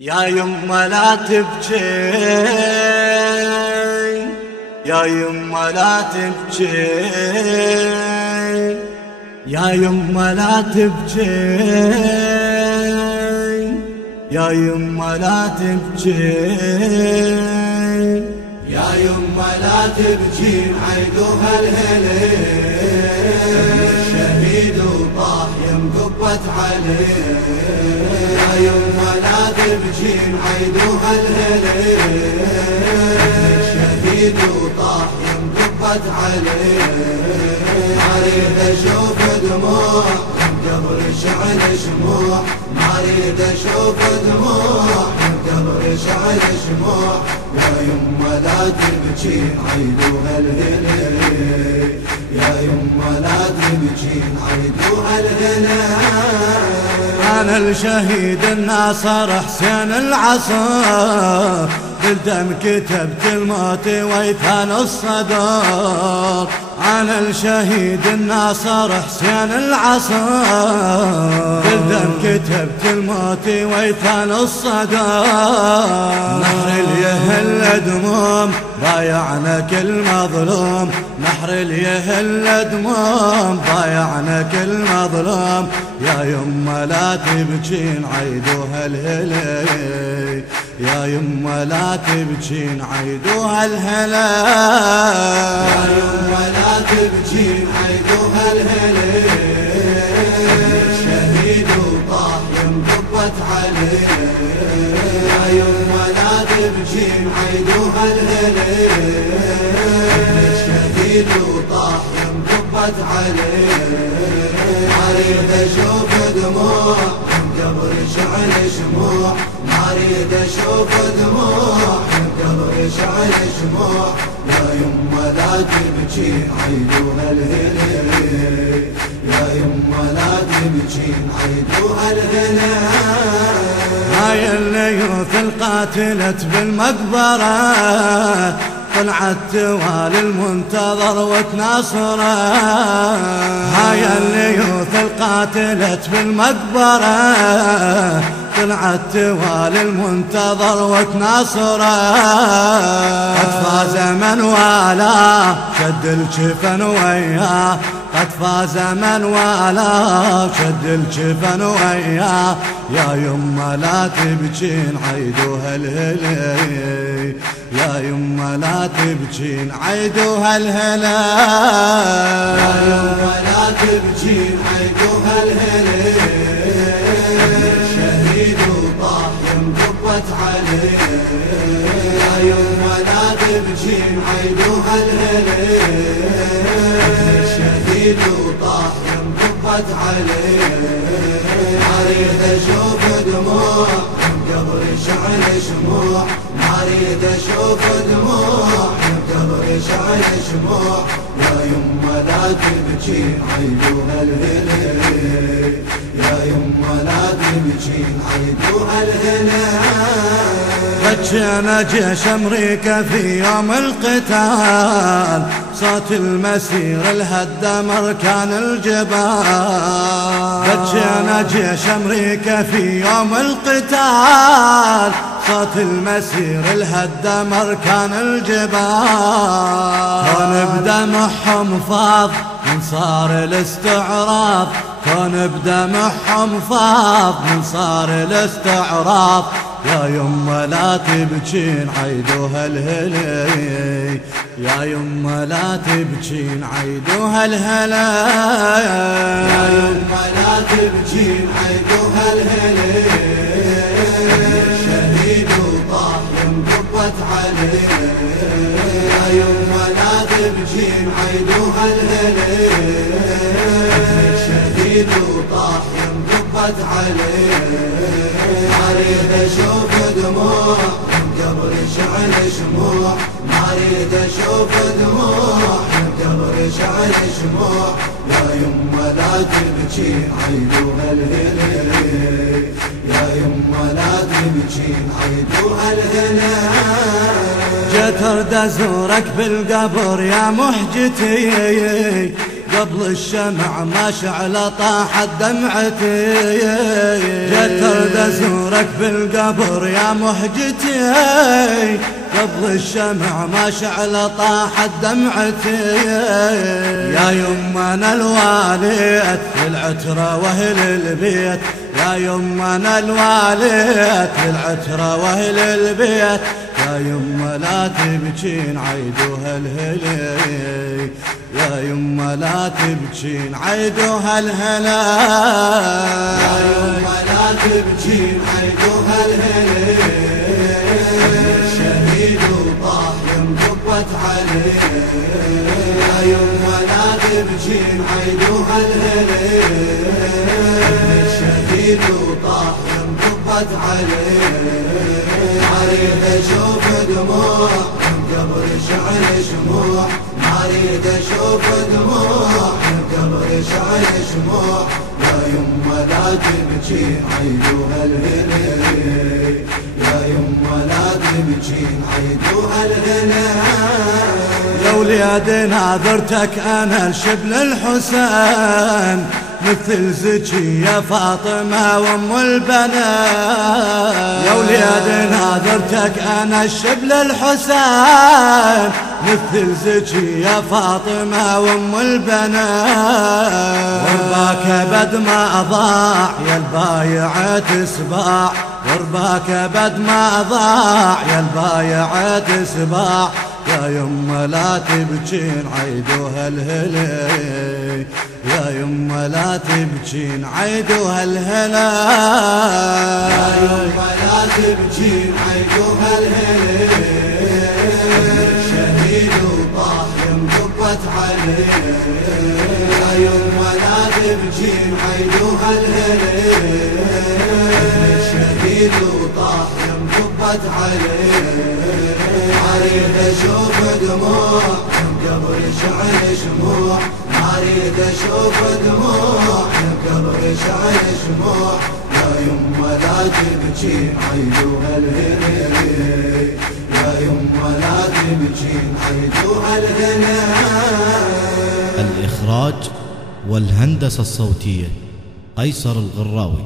يا يما لا تبكي، يا يما لا تبكي، يا يما لا تبكي، يا يما لا تبكي، يا يما لا تبكي عيدوها الهليل الشهيد وطاح يم قبت عليه. يا يما لا تبكي عيدوها الهليل الشهيد وطاح يم قبت عليه. اريد اشوف دموع قبر شعل شموع، ما اريد اشوف دموع قبر شعل شموع. يا يما لا تبكي عيدوها الهليل، يا يما لا تبكي عيدوها الهليل. انا الشهيد الناصر حسين العصر، بالدم كتبت الموت ويثان الصدر. انا الشهيد الناصر حسين العصر، بالدم كتبت الموت ويثان الصدر. نحر اليهل دموم بايعنا كل مظلوم، نحر اليهل دموم بايعنا كل مظلوم. يا يما لا تبكين عيدوها الهليل، يا يما لا تبكين عيدوها الهليل، يا يما لا تبكين عيدوها الهليل الشهيد وطاح يم قبت عليه. يا يما لا تبكين عيدوها الهليل الشهيد وطاح يم قبت عليه. اريد اشوف دموع قبر شعل شموع، ما اريد اشوف دموع قبر شعل شموع. يا يما لا تبكي عيدوها الهليل، يا يما لا تبكي عيدوها الهليل. هاي الليوث القاتلت بالمقبرة طلعت توالي المنتظر وتناصره. هاي الليوث القاتلت بالمقبرة طلعت توالي المنتظر وتناصره. قد فاز من والاه شد الجفن وياه، قد فاز من والاه شد الجفن وياه. يا يما لا تبكين عيدوها الهليل، يا يما لا تبكين عيدوها الهليل، يا يما لا تبكين عيدوها الهليل الشهيد وطاح يم قبت عليه. يا يما لا تبكين عيدوها الهليل الشهيد وطاح يم قبت عليه. اريد اشوف دموع قبر شعل شموع، ما اريد اشوف دموع قبر شعل شموع. يا يما لا تبكي عيدوها الهليل، يا يما لا تبكي عيدوها الهليل. بكينا جيش امريكا في يوم القتال، صوت المسير الهدم اركان الجبال. بكينا جيش امريكا في يوم القتال، صوت المسير الهدم اركان الجبال. كون بدمعهم فاض من صار الاستعراض، كون بدمعهم فاض من صار الاستعراض. يا يما لا تبكين عيدوها الهليل، يا يما لا تبكين عيدوها الهليل، يا يما لا تبكين عيدوها الهليل الشهيد وطاح يم قبت عليه. يا يما لا تبكين عيدوها الهليل الشهيد وطاح يم قبت عليه. اريد اشوف دموع قبر شعل شموع، ما اريد اشوف دموع قبر شعل شموع. يا يما لا تبكي عيدوها الهليل، يا يما لا تبكي عيدوها الهليل. جيت ارد ازورك بالقبر يا مهجتي، قبل الشمع ما شعل طاحت دمعتي، جيت ارد ازورك بالقبر يا مهجتي، قبل الشمع ما شعل طاحت دمعتي، يا يمنا الواليت في العترة واهل البيت، يا يمنا الواليت في العترة واهل البيت، يا يما لا تبكين عيدوها الهلي، يا يما لا تبكين عيدوها الهلا، يا يما لا تبكين عيدوها الهلي، الشهيد وطاح يم قبت عليه، يا يما لا تبكين عيدوها الهلي، الشهيد وطاح يم قبت عليه، اريد اشوف دموع من قبر شعل شموع، اريد اشوف دموع من قبر شعل شموع، يا يما لا تبكين عيدوها الهلي، يا يما لا تبكين عيدوها الهلي، يا وليد ناظرتك انا الشبل الحسين، مثل زكي يا فاطمة وام البنات، يا وليد ناظرتك انا الشبل الحسين، مثل زكي يا فاطمة وام البنات، ورباك بد ما ضاع يا البايعة سباع، ورباك بد ما ضاع يا البايعة سباع، يا يما لا تبكين عيدوها الهلي، يا يما لا تبكين عيدوها الهلا، يا يما لا تبكين عيدوها الهلي، الشهيد وطاح يم قبت عليه، يا يما لا تبكين عيدوها الهلي، الشهيد وطاح يم قبت عليه، اريد اشوف دموع من قبر شعل شموع، اريد اشوف دموع من قبر شعل شموع، يا يما لا تبكين عيدوها الهلي، يا يما لا تبكين عيدوها الهلي. الإخراج والهندسة الصوتية قيصر الغراوي.